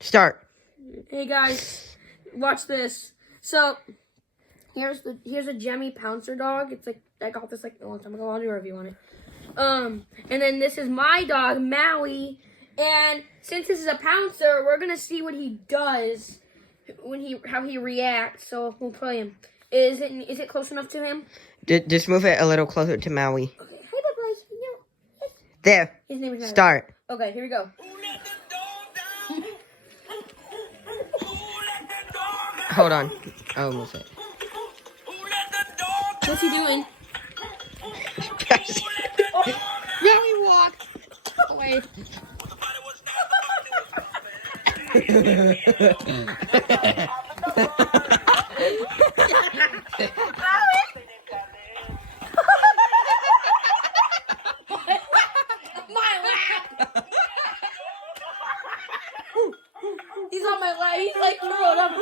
Start. Hey guys, watch this. So here's a Gemmy Pouncer dog. It's like I got this like a long time ago. I'll do a review on it. And then this is my dog Maui. And since this is a Pouncer, we're gonna see what he does when how he reacts. So we'll play him. Is it close enough to him? Just move it a little closer to Maui. Okay. Hey, guys. No. There. His name is Maui. Start. Okay, here we go. Hold on. I almost it. What's he doing? Maui walked away. He's on my lap. He's like curled up.